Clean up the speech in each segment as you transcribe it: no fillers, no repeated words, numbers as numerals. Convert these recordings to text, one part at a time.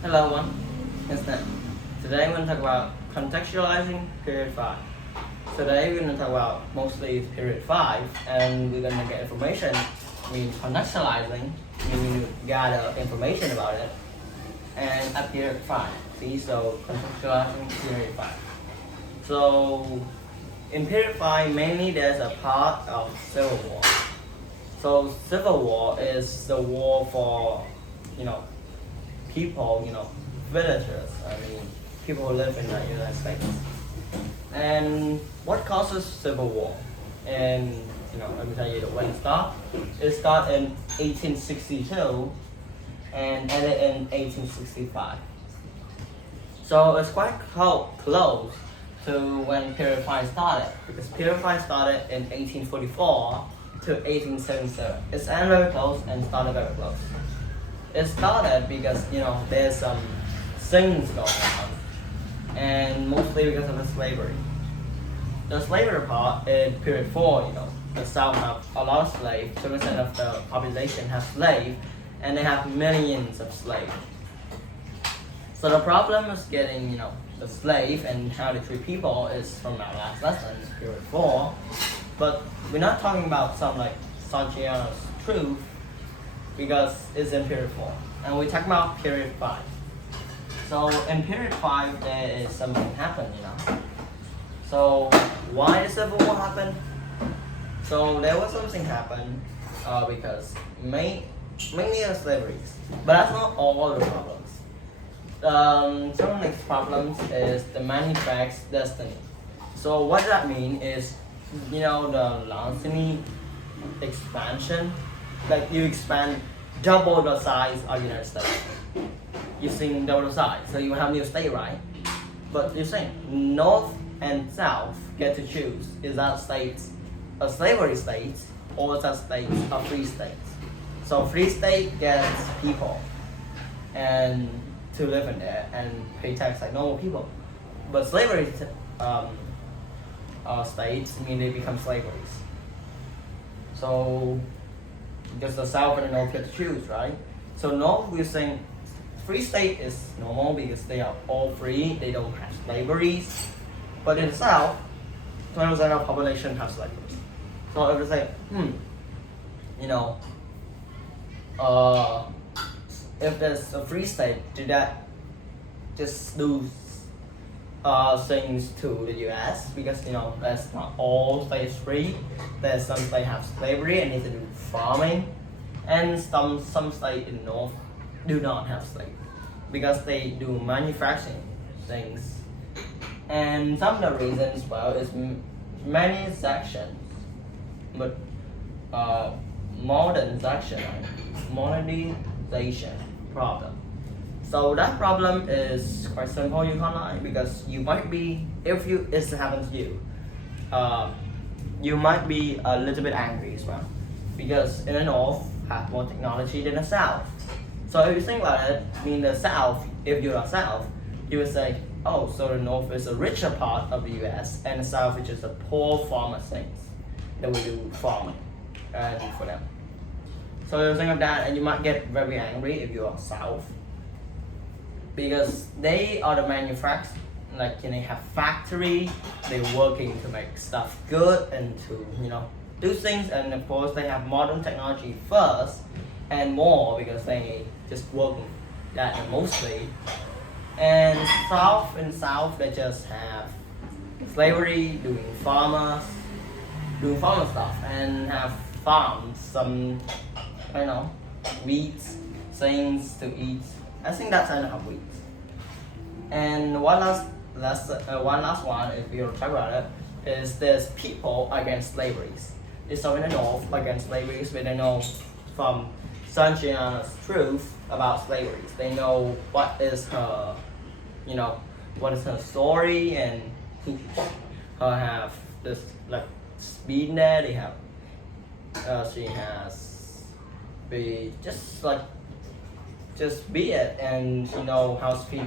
Hello everyone, it's Nick. Today we're going to talk about contextualizing period 5. Today we're going to talk about mostly period 5 and we're going to get information, contextualizing, meaning you gather information about it, and at period 5. See, so contextualizing period 5. So in period 5 mainly there's a part of civil war. So civil war is the war for, people, villagers, people who live in the United States. And what causes civil war? And, let me tell you the way it started. It started in 1862 and ended in 1865. So it's quite close to when period 5 started, because period 5 started in 1844 to 1877. It's ended very close and started very close. It started because there's some things going on, and mostly because of the slavery. The slavery part in period 4, the South have a lot of slaves. 2% of the population have slaves, and they have millions of slaves. So the problem is getting the slave and how to treat people is from our last lesson, period 4. But we're not talking about some like Sanchiana's truth, because it's in period 4. And we talk about period 5. So in period 5 there is something happened, So why the civil war happened? So there was something happen because mainly of slaveries. But that's not all the problems. Some of the problems is the manufactured destiny. So what that means is, the Lansini expansion, like you expand double the size of United States. You think double the size, so you have new state, right? But you're saying North and South get to choose, is that state a slavery state or is that state a free state? So free state gets people and to live in there and pay tax like normal people. But slavery states mean they become slaveries. So because the South and the North get to choose, right? So North, we're saying free state is normal because they are all free, they don't have slaveries. But in the South, 20% of the population have slaveries. So if we say, if there's a free state, did that just do things to the US? Because that's not all states free. There's some states have slavery and need to do farming, and some states in the North do not have slavery because they do manufacturing things. And some of the reasons, is many sections, but modernization problem. So that problem is quite simple, you can't lie, because you might be, if it happens to you, you might be a little bit angry as well, because in the North have more technology than the South. So if you think about it, the South, if you're the South, you would say, oh, so the North is a richer part of the US, and the South is just a poor farmer things that we do farming for them. So you think of that, and you might get very angry if you're South, because they are the manufacturers, they have factory, they're working to make stuff good and to do things, and of course they have modern technology first and more because they just work that mostly. And South they just have slavery, doing farmer stuff, and have farms, some wheat things to eat. I think that's enough wheat. And one last one, if you talk about it, is there's people against slaveries. It's so in the North against slaveries, but they know from Sanchiana's truth about slaveries. They know what is her, what is her story, and her have this speed there. They have, she has be just be it, and she know how to speak.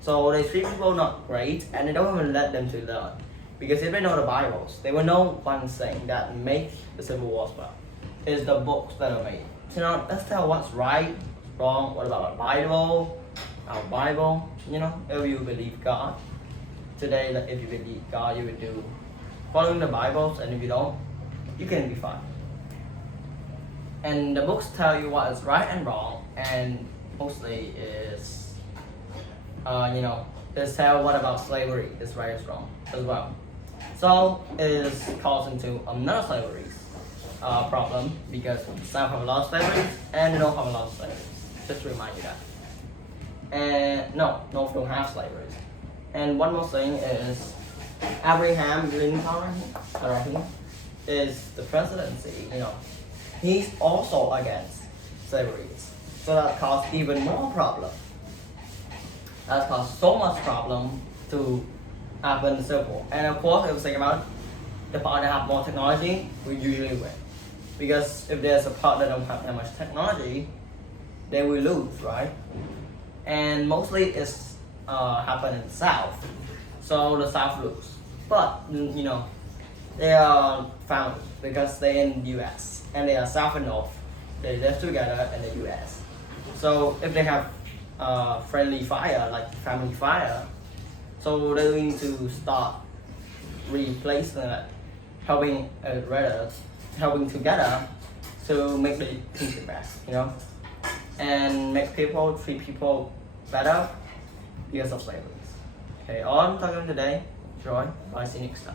So they treat people not great, and they don't even let them to learn. Because if they know the Bibles, they will know one thing that makes the Civil War well. Is the books that are made. So now let's tell what's right, wrong, what about the Bible, our Bible. If you believe God, today, if you believe God, you will do following the Bibles, and if you don't, you can be fine. And the books tell you what is right and wrong, and mostly is, they tell what about slavery is right or wrong as well. So it is causing to another slavery problem, because some have a lot of slavery and they don't have a lot of slavery. Just to remind you that. And no don't have slavery. And one more thing is Abraham Lincoln is the presidency. He's also against slavery. So that caused even more problem. That caused so much problem to happen in Civil War. And of course, if you think about it, the part that have more technology will usually win. Because if there's a part that don't have that much technology, they will lose, right? And mostly it's happen in the South, so the South lose. But they are family because they're in the U.S. and they are South and North. They live together in the U.S. So if they have friendly fire, like family fire, so they're going to start replacing it, helping helping together to make the country back, and make people treat people better because of slavery. Okay, all I'm talking today. Enjoy. Bye. See you next time.